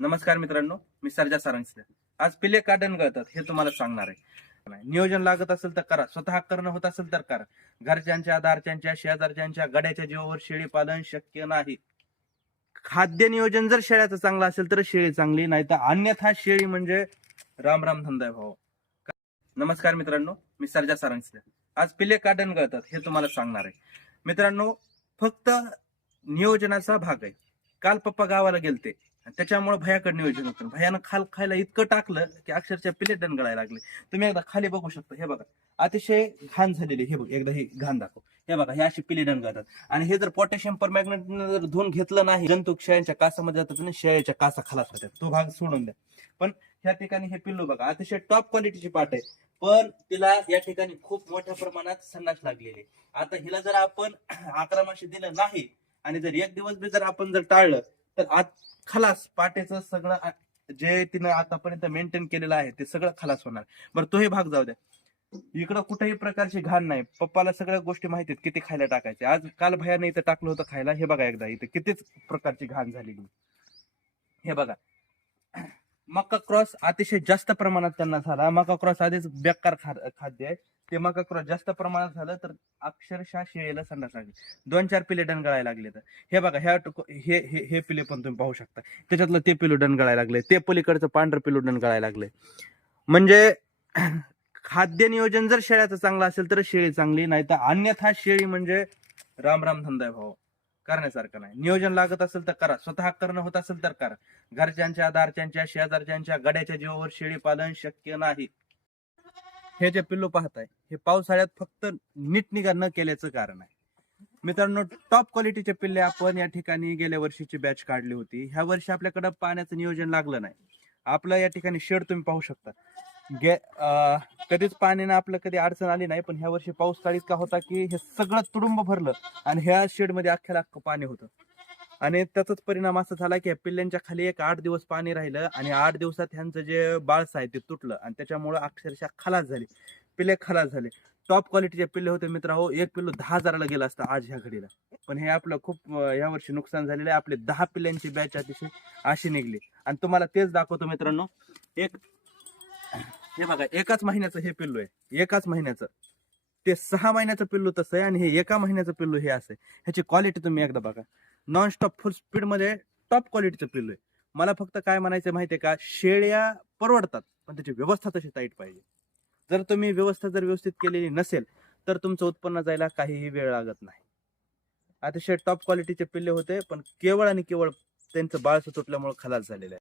नमस्कार मित्रांनो, मी सर्जा सारंगसे. आज पिल्ले का गळतात हे तुम्हाला सांगणार आहे. नियोजन लागत असेल तर करा, स्वतः करणं होत असेल तर करा. घरच्यांच्या, दारच्यांच्या, शेजारच्यांच्या, गड्याच्या जीवावर शेळी पालन शक्य नाही. खाद्य नियोजन जर शेळ्याचं चांगलं असेल तर शेळी चांगली, नाही तर अन्यथा शेळी म्हणजे राम राम धंदा आहे भाऊ. नमस्कार मित्रांनो, मी सर्जा सारंगसे. आज पिल्ले का गळतात हे तुम्हाला सांगणार आहे. मित्रांनो, फक्त नियोजनाचा भाग आहे. काल पप्पा गावाला गेलते, त्याच्यामुळे भयाकडे नियोजन होतं. भयानं खायला इतकं टाकलं की अक्षरशः पिले गळायला लागले. तुम्ही एकदा खाली बघू शकता. हे बघा, अतिशय घाण झालेली. हे बघ, एकदा ही घाण दाखव. हे बघा, हे अशी पिले गळतात. आणि हे जर पोटॅशियम परमॅग्नेट जर धुवून घेतलं नाही, जंतू शेळ्यांच्या कासामध्ये जातात आणि शेळ्याच्या कासा खालास होतात. तो भाग सोडून द्या. पण ह्या ठिकाणी हे पिल्लू बघा, अतिशय टॉप क्वालिटीची पाट आहे, पण तिला या ठिकाणी खूप मोठ्या प्रमाणात संडास लागलेली. आता हिला जर आपण 11 मासे दिलं नाही आणि जर एक दिवस बी जर आपण जर टाळलं तर आत खलास पाटेचं सगळं जे तिनं आतापर्यंत मेंटेन केलेलं आहे ते सगळं खलास होणार. बरं, तोही भाग जाऊ द्या. इकडं कुठेही प्रकारची घाण नाही. पप्पाला सगळ्या गोष्टी माहिती आहेत किती खायला टाकायचे. आज काल भयाने इथं टाकलं होतं खायला. हे बघा, एकदा इथं कितीच प्रकारची घाण झालेली. हे बघा, मका क्रॉस अतिशय जास्त प्रमाणात त्यांना झाला. मका क्रॉस आधीच बेकार खाद्य आहे. ते मका क्रॉस जास्त प्रमाणात झालं तर अक्षरशः शेळीला संडास लागली. 2-4 पिले डणगळायला लागले. तर हे बघा, हे हे हे पिले पण तुम्ही पाहू शकता. त्याच्यातलं ते पिलू डणगळायला लागले, ते पलीकडचं पांढरं पिलू डणगळायला लागले. म्हणजे खाद्य नियोजन जर शेळ्याचं चांगलं असेल तर शेळी चांगली, नाही तर अन्यथा शेळी म्हणजे राम राम धंदा आहे भाऊ. करण्यासारखं नाही. नियोजन लागत असेल तर करा, स्वतः करणं होत असेल तर करा. घरच्यांच्या, दारच्यांच्या, शेजारच्यांच्या, गड्याच्या जीवावर शेळी पालन शक्य नाही. हे जे पिल्लू पाहताय, हे पावसाळ्यात फक्त नीटनिगा न केल्याचं कारण आहे. मित्रांनो, टॉप क्वालिटीचे पिल्ले आपण या ठिकाणी गेल्या वर्षीची बॅच काढली होती. ह्या वर्षी आपल्याकडे पाण्याचं नियोजन लागलं नाही. आपलं या ठिकाणी शेड तुम्ही पाहू शकता. कधीच पाण्यानं आपलं कधी अडचण आली नाही, पण ह्या वर्षी पाऊस काळ इतका होता की हे सगळं तुडुंब भरलं आणि ह्या शेड मध्ये अख्ख्याला पाणी होतं. आणि त्याचाच परिणाम असा झाला की पिल्ल्यांच्या खाली 8 दिवस पाणी राहिलं आणि 8 दिवसात ह्यांचं जे बाळस आहे ते तुटलं आणि त्याच्यामुळे अक्षरशः खलास झाले. पिल्ले खलास झाले. टॉप क्वालिटीचे पिल्ले होते मित्र हो. एक पिल्लू 10,000ला गेलं असतं आज ह्या घडीला. पण हे आपलं खूप या वर्षी नुकसान झालेलं आहे. आपले 10 पिल्ल्यांची बॅच अतिशय अशी निघली. आणि तुम्हाला तेच दाखवतो मित्रांनो. हे बघा, एकाच महिन्याचं हे पिल्लू आहे. एकाच महिन्याचं. ते 6 महिन्याचं पिल्लू तसं आहे आणि हे एका महिन्याचं पिल्लू हे असं आहे. ह्याची क्वालिटी तुम्ही एकदा बघा. नॉन स्टॉप फुल स्पीड मध्ये टॉप क्वालिटीचं पिल्लू आहे. मला फक्त काय म्हणायचं माहितीये का, शेळ्या परवडतात पण त्याची व्यवस्था तशी टाईट पाहिजे. जर तुम्ही व्यवस्था व्यवस्थित केलेली नसेल तर तुमचं उत्पन्न जायला काहीही वेळ लागत नाही. अतिशय टॉप क्वालिटीचे पिल्ले होते, पण केवळ आणि केवळ त्यांचं बाळसं तुटल्यामुळे खलास झालेलं आहे.